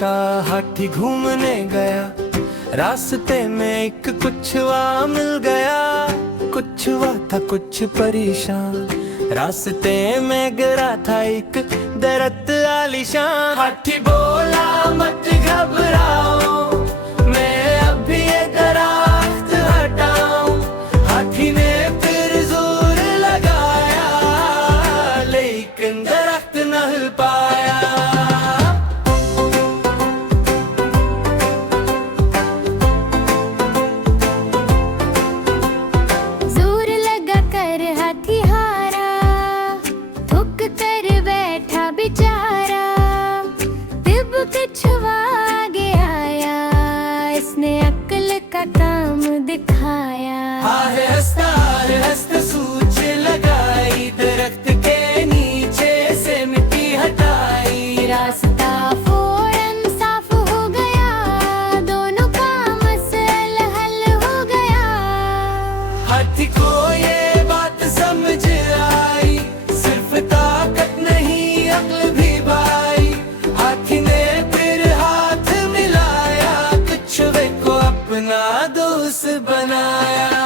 का हाथी घूमने गया, रास्ते में एक कुछवा मिल गया। कुछवा था कुछ परेशान, रास्ते में गिरा था एक दरख्त आलीशान। हाथी बोला मत घबराओ, मैं अभी ये दरख्त हटाऊं। हाथी ने फिर जोर लगाया, लेकिन दरख्त न हिल पाया। बेचारा तब कछुआ आगे आया, इसने अक्ल का काम दिखाया। हंसता सूच लगाई, दरख्त के नीचे से मिट्टी हटाई। रास्ता फौरन साफ हो गया, दोनों का मसला हल हो गया। हाथी को ये बात समझ आई, सिर्फ ताकत नहीं अक्ल भी भाई। हाथी ने फिर हाथ मिलाया, कछुए को अपना दोस्त बनाया।